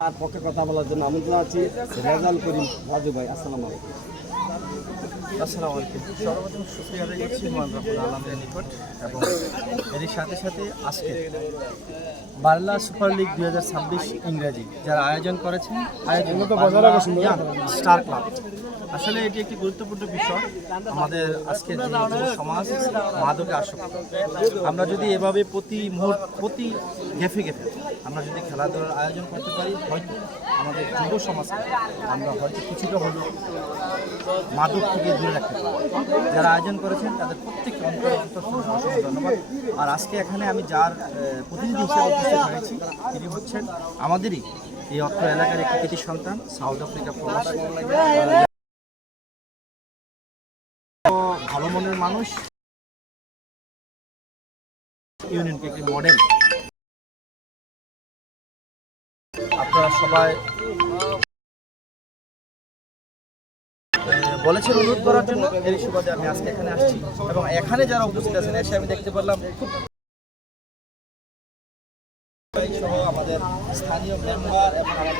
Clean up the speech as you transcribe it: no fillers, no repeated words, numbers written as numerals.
তার পক্ষে কথা বলার জন্য আমন্ত্রণ আছি রেজাউল করিম রাজু ভাই। আসসালামু আলাইকুম। আসসালামু আলাইকুম। সর্বপ্রথম শুকরিয়া আদায় করছি মহান রব্বুল আলামিনের নিকট এবং এর সাথে সাথে আজকে বাংলা সুপার লিগ 2026 ইংরেজি যারা আয়োজন করেছেন স্টার ক্লাব, আসলে এটি একটি গুরুত্বপূর্ণ বিষয়। আমাদের আজকের যে যুব সমাজ মাদকে আসক্ত, আমরা যদি এভাবে প্রতি গেফে আমরা যদি খেলাধুলার আয়োজন করতে পারি, হয়তো আমাদের যুব সমাজকে আমরা হয়তো কিছুটা হলেও মাদক থেকে দূরে রাখতে পারি। যারা আয়োজন করেছেন তাদের প্রত্যেককে অসংখ্য ধন্যবাদ। আর আজকে এখানে আমি যার প্রতিনিধি হিসেবে উপস্থিত হয়েছি তিনি হচ্ছেন আমাদেরই এই অত্র এলাকার একটি কৃতি সন্তান, সাউথ আফ্রিকা প্রবাসী, ভালো মনের মানুষ, ইউনিয়নকে একটি মডেল। আপনারা সবাই বলেছেন অনুরোধ করার জন্য, এর সুবাদে আমি আজকে এখানে আসছি এবং এখানে যারা উপস্থিত আছেন এসে আমি দেখতে পারলাম খুব সহ আমাদের স্থানীয় মেম্বার এবং আমাদের